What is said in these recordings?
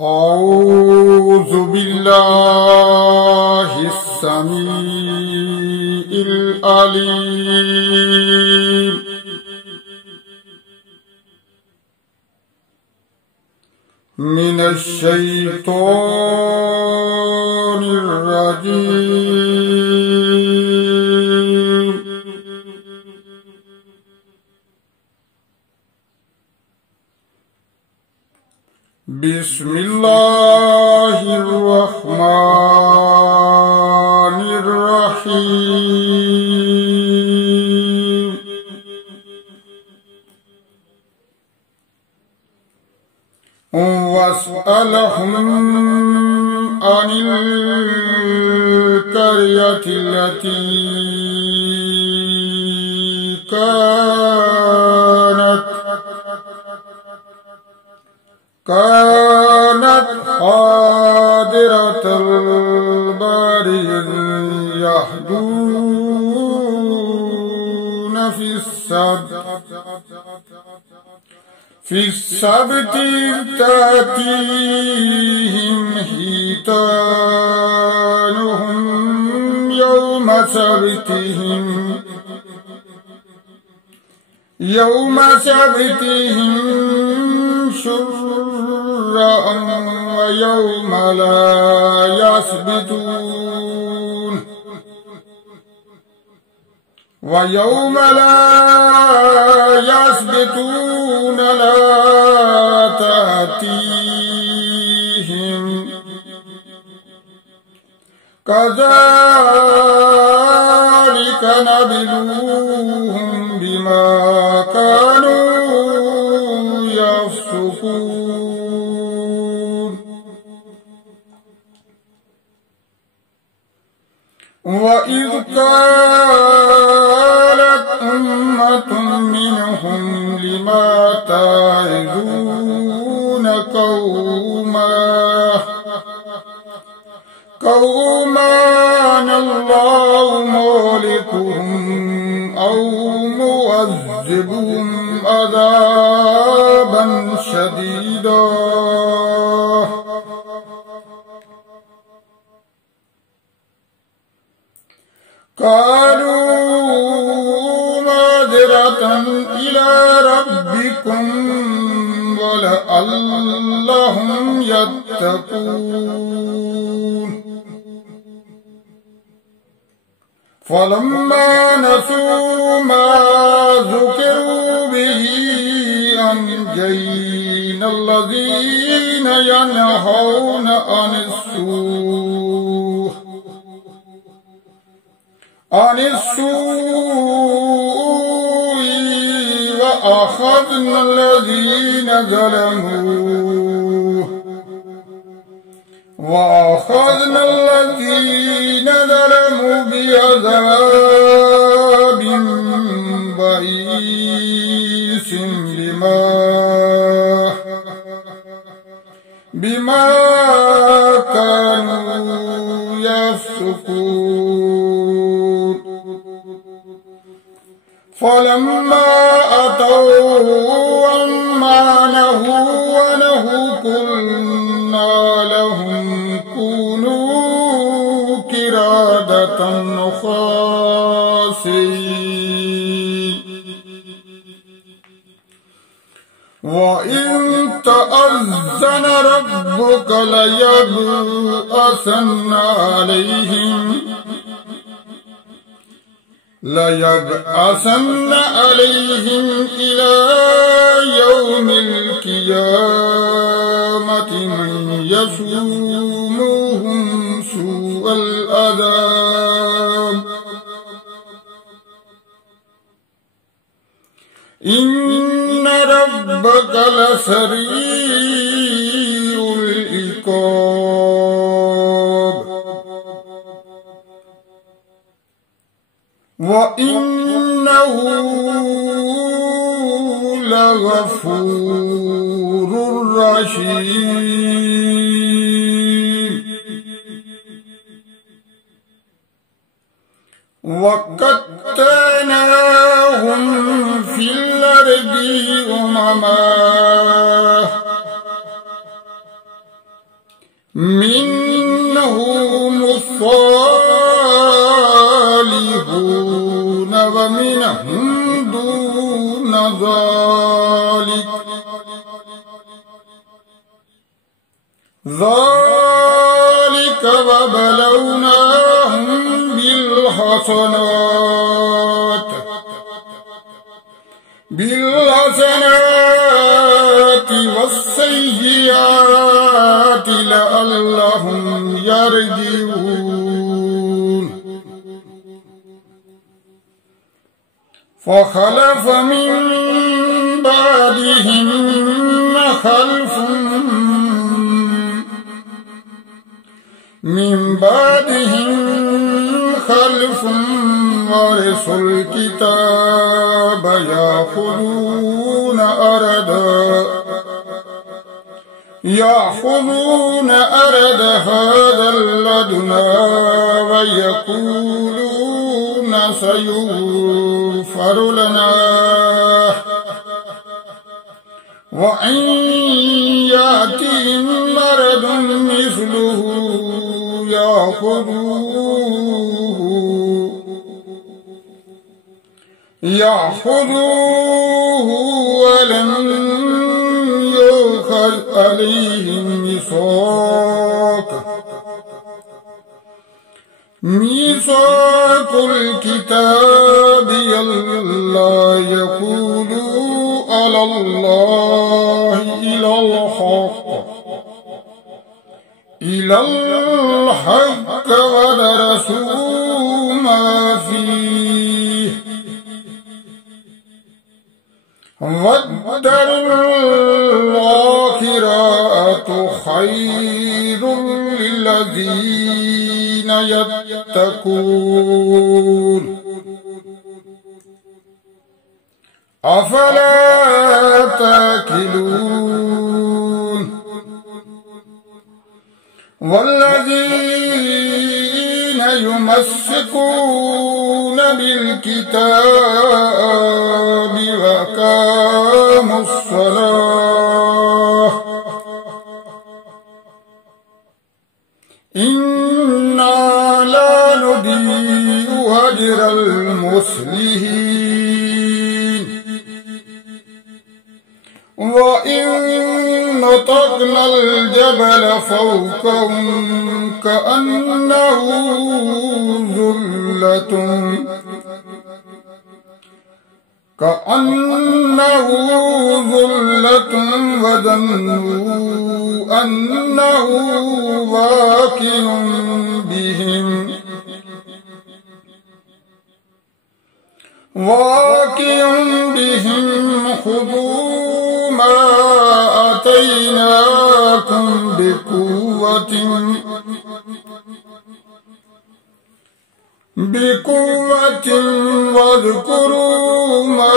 أعوذ بالله السميع العليم من الشيطان الرجيم. بسم الله الرحمن الرحيم. واسألهم عن القرية التي كانت حاضرة البحر يهدون في السبت تأتيهم حيتانهم يوم سبتهم شرعا ويوم لا يثبتون لا تأتيهم كذلك نبلوهم بما كانوا يفسقون. وإذ قالت أمة منهم لما تعظون قوما الله مهلكهم أو معذبهم عذابا شديدا. قالوا معذرة إلى ربكم ولعلهم يتقون. فلما نسوا ما ذكروا به أنجينا الذين ينهون عن السوء وأخذنا الذين ظلموا بعذاب بئيس بما كانوا يفسقون. فلما أتوا عما نهوا عنه قلنا لهم كونوا قردة خاسئين. وإن تأذن ربك ليبعثن عليهم إلى يوم القيامة من يسومهم سوء العذاب. إن ربك لسريع العقاب وإنه لغفور رحيم. وقتلناهم في الأرض أمما منهم الصالحون ومنهم دون ذلك وبلوناهم بالحسنات والسيئات لعلهم يرجعون فخلف من بعدهم خلف ورثوا الكتاب يأخذون أرض هذا الأدنى ويقولون سيغفر لنا وإن يأتهم مرض مثله يأخذوه ولم يؤخذ عليهم ميثاق الكتاب ألا يقولوا على الله إلا الحق ودرسوا ما فيه والدار الآخرة خير للذين يتقون أفلا تأكلون والذين يمسكون بالكتاب وأقاموا الصلاة إنا لا نضيع أجر المصلحين وإن نطقنا الجبل فوقهم كأنه ظلة وظنوا أنه واقع بهم خذوا ما آتيناكم بقوة واذكروا ما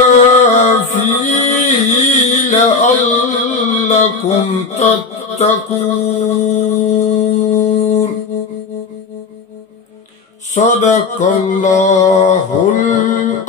فيه لعلكم تتقون صدق الله العظيم.